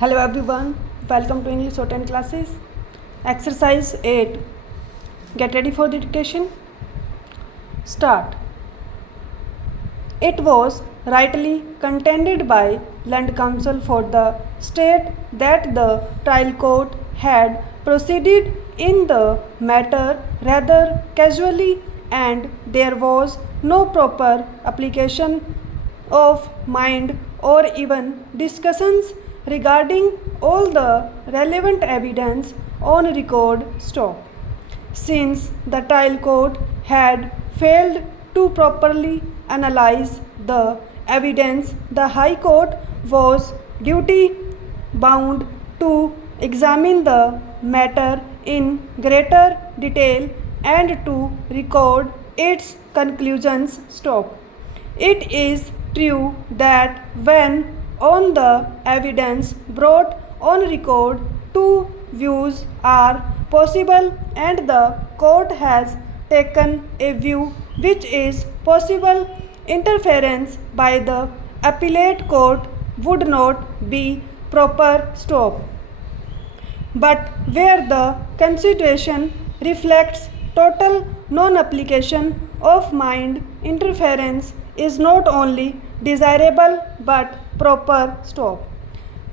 Hello everyone, welcome to English 10 classes. Exercise 8. Get ready for the dictation. Start. It was rightly contended by Land Council for the state that the trial court had proceeded in the matter rather casually and there was no proper application of mind or even discussions regarding all the relevant evidence on record stop. Since the trial court had failed to properly analyze the evidence, the High Court was duty bound to examine the matter in greater detail and to record its conclusions stop. It is true that when on the evidence brought on record, two views are possible and the court has taken a view which is possible. Interference by the appellate court would not be proper stop. But where the consideration reflects total non-application of mind, interference is not only desirable but proper stop.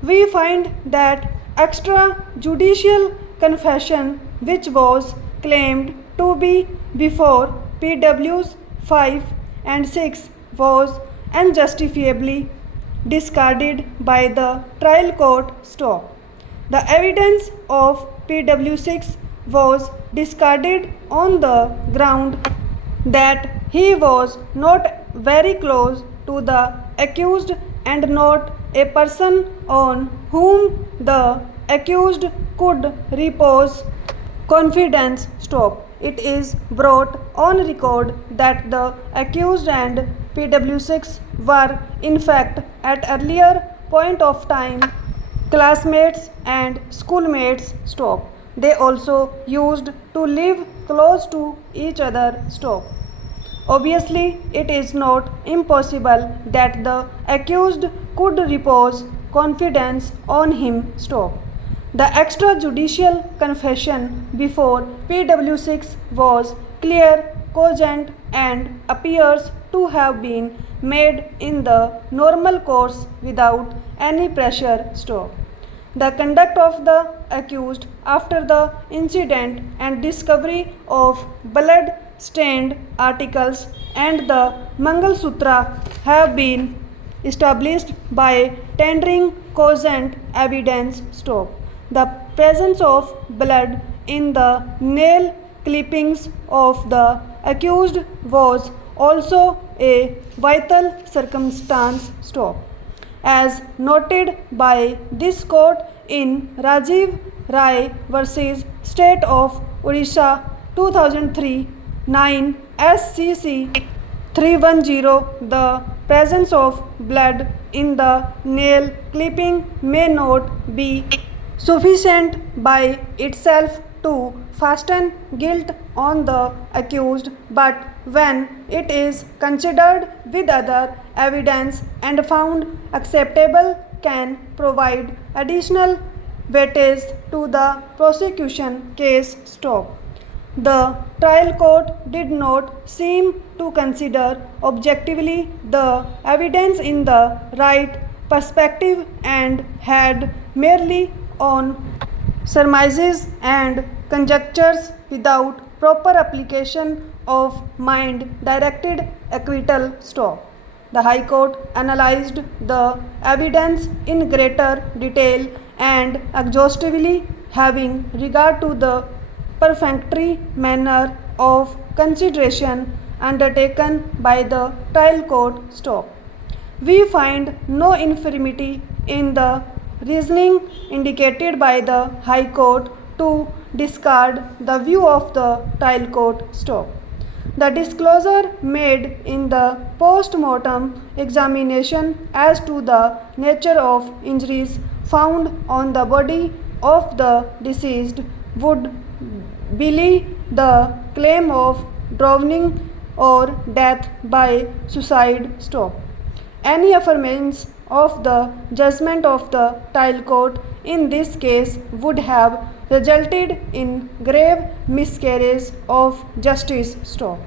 We find that extrajudicial confession which was claimed to be before PWs 5 and 6 was unjustifiably discarded by the trial court stop. The evidence of PW6 was discarded on the ground that he was not very close to the accused and not a person on whom the accused could repose confidence stop. It is brought on record that the accused and PW6 were in fact at earlier point of time classmates and schoolmates stop. They also used to live close to each other stop. Obviously, it is not impossible that the accused could repose confidence on him stop. The extrajudicial confession before PW6 was clear, cogent and appears to have been made in the normal course without any pressure stop. The conduct of the accused after the incident and discovery of blood stained articles and the Mangal Sutra have been established by tendering cogent evidence stop. The presence of blood in the nail clippings of the accused was also a vital circumstance stop. As noted by this court in Rajiv Rai versus State of Odisha 2003 9 SCC 310, the presence of blood in the nail clipping may not be sufficient by itself to fasten guilt on the accused, but when it is considered with other evidence and found acceptable can provide additional weightage to the prosecution case stop. The trial court did not seem to consider objectively the evidence in the right perspective and had merely on surmises and conjectures without proper application of mind directed acquittal stop. The High Court analyzed the evidence in greater detail and exhaustively having regard to the perfunctory manner of consideration undertaken by the trial court stop. We find no infirmity in the reasoning indicated by the High Court to discard the view of the trial court stop. The disclosure made in the post-mortem examination as to the nature of injuries found on the body of the deceased would belie the claim of drowning or death by suicide stop. Any affirmance of the judgment of the trial court in this case would have resulted in grave miscarriage of justice. Stop.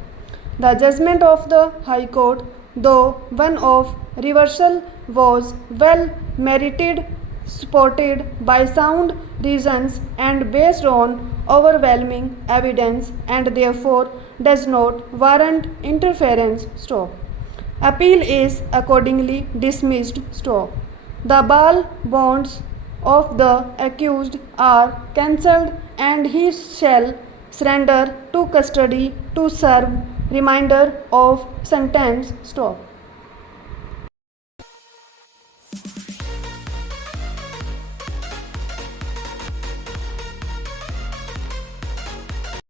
The judgment of the High Court, though one of reversal, was well merited, supported by sound reasons and based on overwhelming evidence, and therefore does not warrant interference. Stop. Appeal is accordingly dismissed. Stop. The bail bonds of the accused are cancelled and he shall surrender to custody to serve remainder of sentence. Stop.